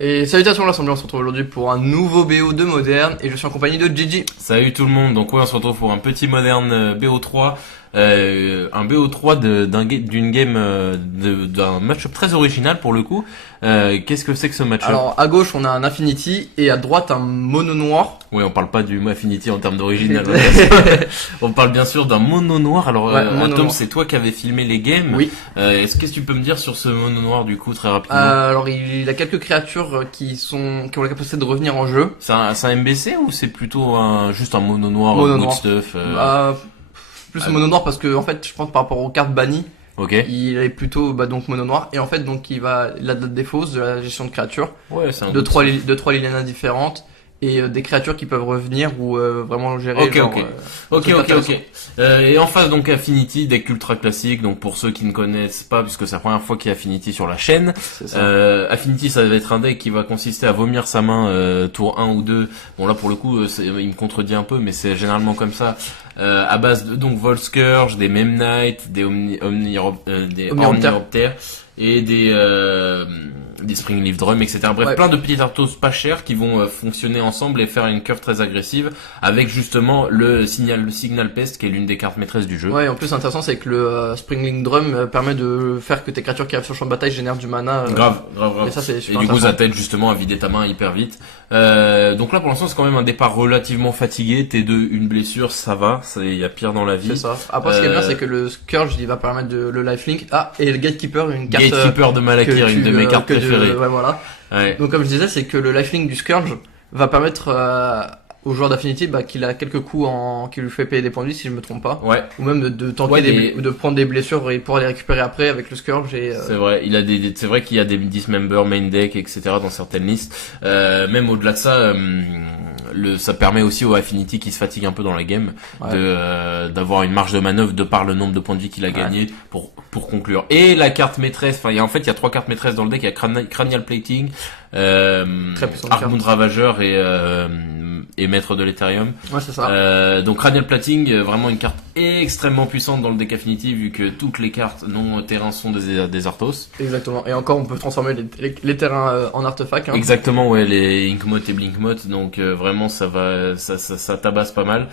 Et salutations l'Assemblée, on se retrouve aujourd'hui pour un nouveau BO de Moderne et je suis en compagnie de Gigi. Salut tout le monde, donc ouais on se retrouve pour un petit Moderne BO3, un BO3 d'une game, d'un match-up très original pour le coup. Qu'est-ce que c'est que ce match-up? Alors à gauche on a un Affinity et à droite un mono noir. Oui, on parle pas du Affinity en termes d'original. On parle bien sûr d'un mono noir. Alors Ouais, mono Tom, noir. c'est toi qui avais filmé les games. Oui. Qu'est-ce que tu peux me dire sur ce mono noir du coup très rapidement? Alors il a quelques créatures qui ont la capacité de revenir en jeu. C'est un MBC ou c'est plutôt juste un mono noir, Mono good noir. stuff Plus mono noir parce que en fait je pense par rapport aux cartes bannies, Ok. il est plutôt donc mono noir et en fait donc il a de la défausse de la gestion de créatures, Ouais, c'est un de good trois stuff. de trois Liliana différentes et des créatures qui peuvent revenir ou vraiment gérer Ok, genre, ok. un Ok, truc ok, intéressant. ok. Et en face donc Affinity, deck ultra classique. Donc pour ceux qui ne connaissent pas, puisque c'est la première fois qu'il y a Affinity sur la chaîne, C'est ça. Affinity ça va être un deck qui va consister à vomir sa main tour 1 ou 2. Bon là pour le coup il me contredit un peu, mais c'est généralement comme ça. À base de donc Volscourge, des Memnite, des des Omniroptères. Omniroptères et des Springleaf Drum, etc. Bref, Ouais. plein de petits artos pas chers qui vont fonctionner ensemble et faire une curve très agressive avec justement le signal pest qui est l'une des cartes maîtresses du jeu. Ouais, et en plus intéressant c'est que le Springling Drum permet de faire que tes créatures qui arrivent sur le champ de bataille génèrent du mana. Grave. Et ça c'est Et super du coup, intéressant. ça t'aide justement à vider ta main hyper vite. Donc là, pour l'instant, c'est quand même un départ relativement fatigué. T2, une blessure, ça va. Il y a pire dans la C'est vie. ça. Après ce qui est bien c'est que le Scourge il va permettre le lifelink. Ah, et le Gatekeeper, une carte Gatekeeper de Malakir, une de mes cartes préférées. Ouais voilà. Ouais. Donc comme je disais c'est que le lifelink du Scourge va permettre au joueur d'Affinity qu'il a quelques coups qui lui fait payer des points de vie si je me trompe pas. Ouais. Ou même de tanker Ouais, ou de prendre des blessures et pouvoir les récupérer après avec le Scourge et C'est vrai, il a c'est vrai qu'il y a des dismember main deck, etc. dans certaines listes. Même au-delà de ça, ça permet aussi au Affinity qui se fatigue un peu dans la game Ouais. d'avoir une marge de manœuvre de par le nombre de points de vie qu'il a gagné pour conclure. Et la carte maîtresse, il y a trois cartes maîtresses dans le deck. Il y a Cranial Plating, Très puissante Arcbound Ravageur et Maître de l'Ethereum. ouais c'est ça. Donc Cranial Plating, vraiment une carte extrêmement puissante dans le deck Affinity vu que toutes les cartes non terrain sont des Arthos. Exactement. Et encore on peut transformer les terrains en artefacts. Hein. Exactement, ouais, les Inkmoth et Blinkmoth, donc vraiment ça tabasse pas mal.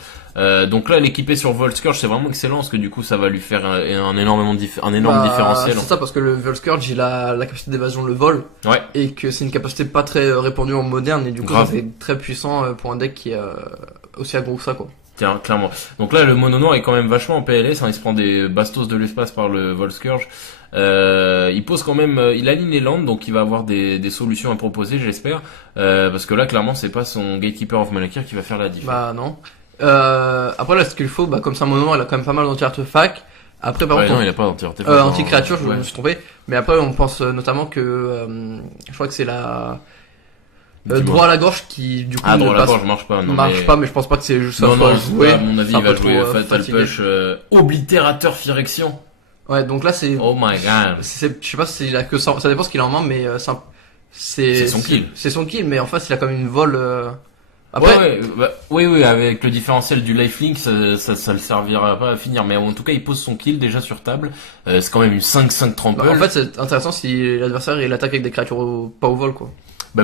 Donc là, l'équiper sur Volscourge, c'est vraiment excellent parce que du coup, ça va lui faire un énorme différentiel. C'est ça parce que le Volscourge il a la capacité d'évasion le vol Ouais, et que c'est une capacité pas très répandue en moderne et du coup Grave. c'est très puissant pour un deck qui est aussi aggro que ça quoi. tiens, clairement. Donc là, le mono noir est quand même vachement en PLS, hein, il se prend des bastos de l'espace par le Volscourge. Il pose quand même, il aligne les landes, donc il va avoir des solutions à proposer, j'espère. Parce que là, clairement, c'est pas son Gatekeeper of Malakir qui va faire la diff. Bah non. Après là ce qu'il faut, comme c'est un mono noir, il a quand même pas mal d'anti-artefacts. Après par Ouais, contre non, il a pas d'anti-artefact. anti-créature, je Ouais. me suis trompé. Mais après on pense notamment que je crois que c'est la Dis-moi. droit à la gorge qui du coup Ah, ne droit à la passe gorge marche pas, non, marche mais... pas, mais je pense pas que c'est juste ça Non, soit non, joué. à mon avis, C'est un il va peu jouer trop, Fatal fatigué. Push, Oblitérateur Phyrexian. Ouais, donc là c'est Oh my god. je sais pas s'il a que ça dépend ce qu'il a en main, mais C'est son kill. C'est son kill, mais en face il a quand même une vol. Après, Oui, avec le différentiel du lifelink, ça le servira pas à finir. Mais en tout cas, il pose son kill déjà sur table. C'est quand même une 5-5 trample. en fait c'est intéressant si l'adversaire il attaque avec des créatures pas au vol quoi.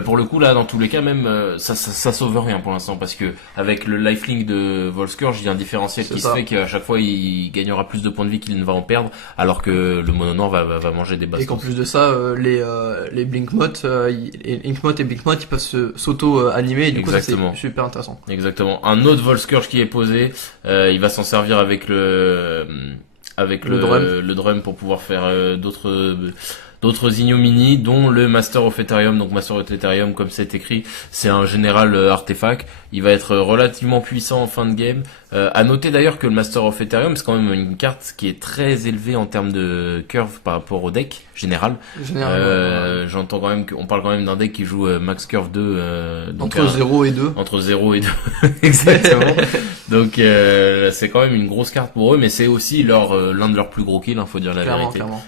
Pour le coup, là, dans tous les cas, même, ça sauve rien pour l'instant. Parce que, avec le lifelink de Volscourge, il y a un différentiel C'est qui ça. se fait qu'à chaque fois, il gagnera plus de points de vie qu'il ne va en perdre. Alors que le mono noir va manger des Et bastos. qu'en plus de ça, les Blinkmoth, les Inkmoth et Blinkmoth, ils peuvent s'auto-animer et du coup ça c'est Exactement. super intéressant. Exactement. Un autre Volscourge qui est posé, il va s'en servir avec le drum pour pouvoir faire d'autres ignominies, dont le Master of Ethereum. Donc Master of Ethereum, comme c'est écrit, c'est un général artefact. Il va être relativement puissant en fin de game. À noter d'ailleurs que le Master of Ethereum, c'est quand même une carte qui est très élevée en termes de curve par rapport au deck général. Généralement, J'entends quand même qu'on parle quand même d'un deck qui joue Max Curve 2 donc entre 0 et 2. entre 0 et 2 exactement. Donc c'est quand même une grosse carte pour eux, mais c'est aussi l'un de leurs plus gros kills, faut dire la Clairement, vérité. clairement.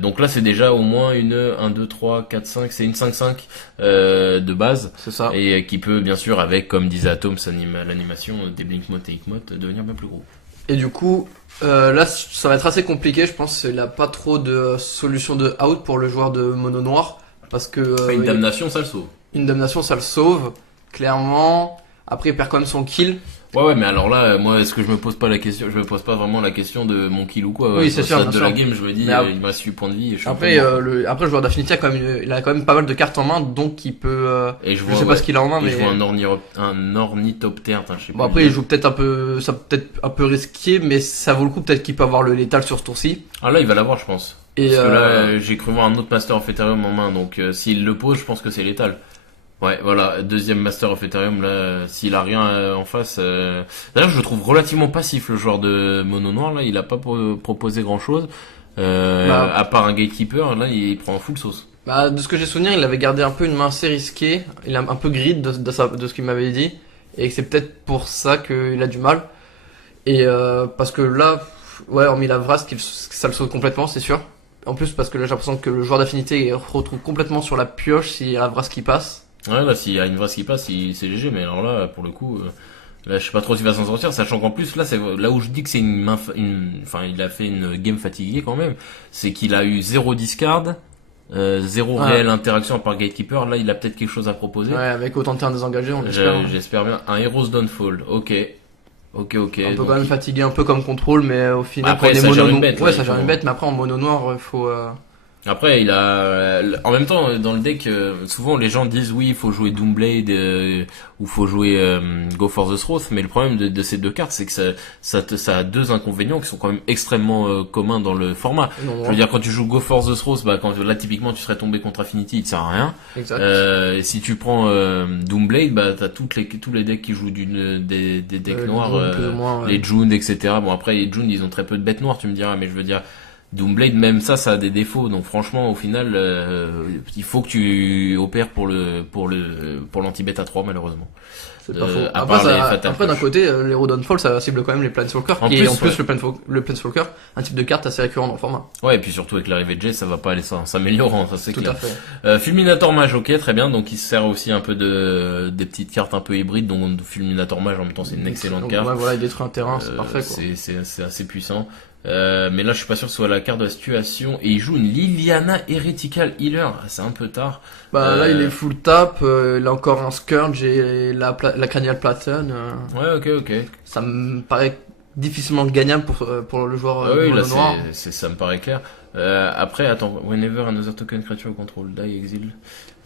Donc là c'est déjà au moins une 1, 2, 3, 4, 5, c'est une 5-5 de base. C'est ça. Et qui peut bien sûr avec, comme disait Atom, l'animation des Blinkmoth et Inkmoth devenir bien plus gros. Et du coup, là, ça va être assez compliqué. Je pense qu'il n'a pas trop de solution de out pour le joueur de mono noir. Parce que Une damnation, ça le sauve. Une damnation, ça le sauve, clairement. Après, il perd quand même son kill. Ouais, mais alors là, moi, est-ce que je me pose pas vraiment la question de mon kill ou quoi? Oui, c'est sûr. De la game, je me dis, il me reste 8 points de vie. Et je suis après, le joueur d'Affinity il a quand même pas mal de cartes en main, donc il peut. Et je sais pas ce qu'il a en main, mais. Je vois un ornithoptère, je sais pas. Bon, après, il joue peut-être un peu, ça peut-être un peu risqué, mais ça vaut le coup, peut-être qu'il peut avoir le létal sur ce tour-ci. Ah là, il va l'avoir, je pense. Parce que là, j'ai cru voir un autre Master of Ethereum en main, donc s'il le pose, je pense que c'est létal. Ouais, voilà, deuxième Master of Ethereum, là, s'il a rien en face. D'ailleurs, je le trouve relativement passif, le joueur de Mono Noir, là, il a pas proposé grand-chose. À part un Gatekeeper, là, il prend full sauce. Bah, de ce que j'ai souvenir, il avait gardé un peu une main assez risquée. Il a un peu grid de ce qu'il m'avait dit. Et c'est peut-être pour ça qu'il a du mal. Et parce que là, ouais, hormis la Vrask, ça le saute complètement, c'est sûr. En plus, parce que là, j'ai l'impression que le joueur d'Affinité retrouve complètement sur la pioche s'il y a la Vrask qui passe. Ouais, là, s'il y a une Vrask qui passe, c'est léger, mais alors là, pour le coup, là, je sais pas trop s'il va s'en sortir, sachant qu'en plus, là, c'est là où je dis que c'est enfin, il a fait une game fatiguée quand même, c'est qu'il a eu 0 discard, 0 réelle interaction à part Gatekeeper. Là, il a peut-être quelque chose à proposer. Ouais, avec autant de terrains désengagés, on espère. J'espère bien. Un Hero's Downfall, ok. Un peu quand même fatigué, un peu comme contrôle, mais au final, après, ça gère une bête. Ouais, ça gère une bête, mais après, en mono noir, il faut... Après, il a, en même temps, dans le deck, souvent les gens disent oui, il faut jouer Doomblade ou faut jouer Go for the Throat, mais le problème de ces deux cartes, c'est que ça a deux inconvénients qui sont quand même extrêmement communs dans le format. Je veux dire, quand tu joues Go for the Throat, bah là typiquement tu serais tombé contre Affinity, il te sert à rien. Exact. Si tu prends Doomblade, bah t'as tous les decks qui jouent des decks noirs, les Jund, etc. Bon après les Jund, ils ont très peu de bêtes noires, tu me diras, mais je veux dire. Doomblade, même ça a des défauts. Donc franchement, au final, il faut que tu opères pour l'anti-bêta 3, malheureusement. C'est pas faux. Après, d'un côté, l'Hero Downfall, ça cible quand même les Planeswalkers. Et en plus, le Planeswalker, un type de carte assez récurrent dans le format. Ouais, et puis surtout avec l'arrivée de Jay, ça va pas aller s'améliorant, ça c'est clair. Tout à fait. Fulminator Mage, ok, très bien. Donc il se sert aussi un peu des petites cartes un peu hybrides. Donc Fulminator Mage, en même temps, c'est une excellente carte. Ouais, voilà, il détruit un terrain, c'est parfait, quoi. C'est assez puissant. Mais là je suis pas sûr que ce soit la carte de la situation. Et il joue une Liliana Heretical Healer. C'est un peu tard. Là il est full tap, il a encore un Scourge et la Cranial Platon. Ouais, ok. Ça me paraît difficilement gagnable pour le joueur noir. Ça me paraît clair. Après, attends, whenever another token creature control die exile,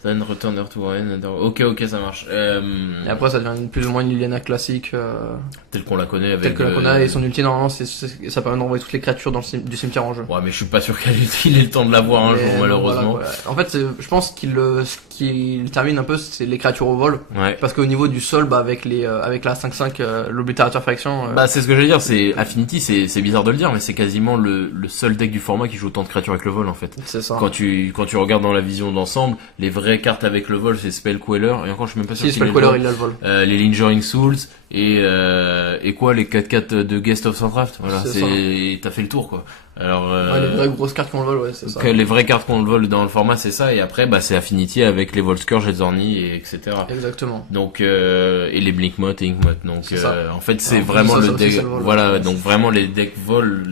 then return her to end. Ok, ça marche. Et après, ça devient plus ou moins une Liliana classique. Telle qu'on la connaît avec. Telle que la qu'on a, et son ulti, normalement, ça permet d'envoyer toutes les créatures du cimetière en jeu. Ouais, mais je suis pas sûr qu'il ait le temps de l'avoir un jour, malheureusement. Voilà. En fait, je pense ce qu'il termine un peu, c'est les créatures au vol. Ouais. Parce qu'au niveau du sol, avec la 5-5, l'oblitérateur faction. C'est ce que j'allais dire, c'est Affinity, c'est bizarre de le dire, mais c'est quasiment le seul deck du format qui joue autant de créatures avec le vol, en fait. C'est ça. Quand tu regardes dans la vision d'ensemble, les vraies cartes avec le vol, c'est Spellqueller, et encore, je suis même pas sûr si Spellqueller, il a le vol. Les Lingering Souls, et quoi, les 4-4 de Guest of Warcraft. Voilà, t'as fait le tour, quoi. Alors, les vraies grosses cartes qu'on le vol, ouais, c'est ça. Les vraies cartes qu'on le vol dans le format, c'est ça, et après, c'est Affinity avec les Volscourge et Zorni, et etc. Exactement. Donc, et les Blinkmot et Inkmot. Donc, en fait, c'est alors, vraiment le deck, voilà, donc vraiment les decks vol,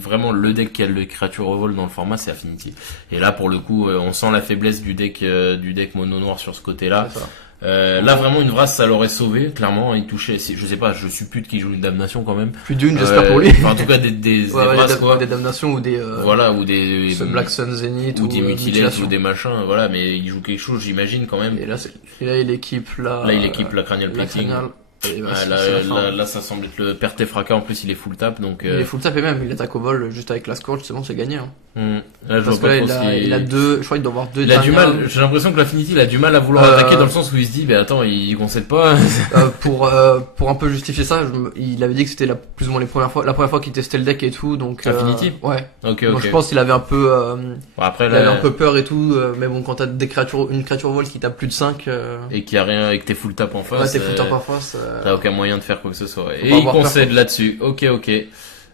vraiment le deck qui a le créature au vol dans le format, c'est Affinity. Et là, pour le coup, on sent la faiblesse du deck mono noir sur ce côté-là. Là vraiment une Vrask ça l'aurait sauvé clairement, il touchait, je sais pas, je suppute qu'il joue une damnation quand même, plus d'une j'espère pour lui, en tout cas des Vrask, quoi, des damnations ou des ou des Black Sun Zenith ou des mutilations ou des machins, voilà, mais il joue quelque chose j'imagine quand même. Et là il équipe la Cranial Plating. Là ça semble être le perte et fracas, en plus il est full tap, donc il est full tap, et même il attaque au vol juste avec la Scourge, c'est bon, c'est gagné, hein. Là, parce que là il a deux, je crois qu'il doit avoir deux. Il a du mal, j'ai l'impression que l'Affinity il a du mal à vouloir attaquer, dans le sens où il se dit attends, il concède pas. Pour un peu justifier ça, il avait dit que c'était plus ou moins la première fois qu'il testait le deck et tout, donc Affinity. Ouais. Donc je pense qu'il avait un peu après il avait un peu peur et tout, mais bon, quand t'as une créature vol qui tape plus de 5 et qui a rien, et que t'es full tap en face, t'es full tap en face, t'as aucun moyen de faire quoi que ce soit, et il concède là-dessus. Ok.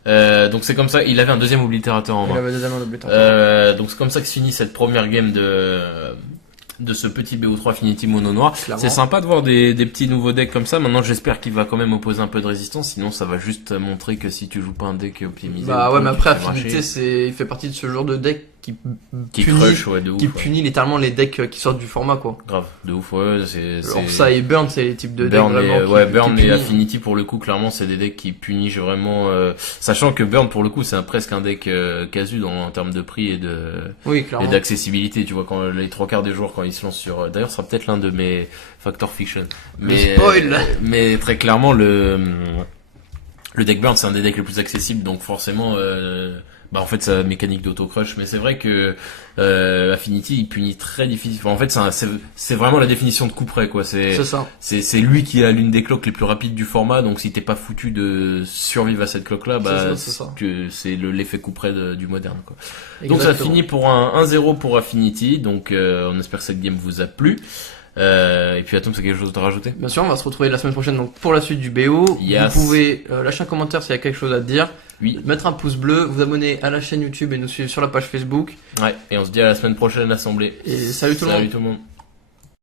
Donc c'est comme ça, il avait un deuxième oblitérateur en main. Il avait un deuxième oblitérateur. Donc c'est comme ça que se finit cette première game de ce petit BO3 Affinity mono noir. Clairement. C'est sympa de voir des petits nouveaux decks comme ça. Maintenant j'espère qu'il va quand même opposer un peu de résistance, sinon ça va juste montrer que si tu joues pas un deck optimisé. Ouais, mais après Affinity il fait partie de ce genre de deck qui punit, crush, ouais, de ouf, qui punit littéralement les decks qui sortent du format, quoi. Grave, de ouf, ouais, Alors ça et Burn, c'est les types de decks vraiment Burn et Affinity, pour le coup, clairement, c'est des decks qui punissent vraiment, sachant que Burn, pour le coup, c'est presque un deck casu en termes de prix et d'accessibilité. Tu vois, quand les 3/4 des joueurs, quand ils se lancent sur... D'ailleurs, ce sera peut-être l'un de mes Factor Fiction. Mais, spoil. Mais très clairement, le deck Burn, c'est un des decks les plus accessibles, donc forcément... en fait, sa mécanique d'auto-crush, mais c'est vrai que Affinity, il punit très difficile. Enfin, en fait, c'est vraiment la définition de coup près, quoi. C'est ça. C'est lui qui a l'une des cloques les plus rapides du format, donc si t'es pas foutu de survivre à cette cloque-là, c'est l'effet coup près du moderne, quoi. Exactement. Donc ça finit pour un 1-0 pour Affinity, donc on espère que cette game vous a plu. Et puis Atom, c'est quelque chose à rajouter? Bien sûr, on va se retrouver la semaine prochaine donc pour la suite du BO. Yes. Vous pouvez lâcher un commentaire s'il y a quelque chose à dire. Oui. Mettre un pouce bleu, vous abonner à la chaîne YouTube et nous suivre sur la page Facebook. Ouais, et on se dit à la semaine prochaine, l'Assemblée. Et salut tout le monde. Salut tout le monde.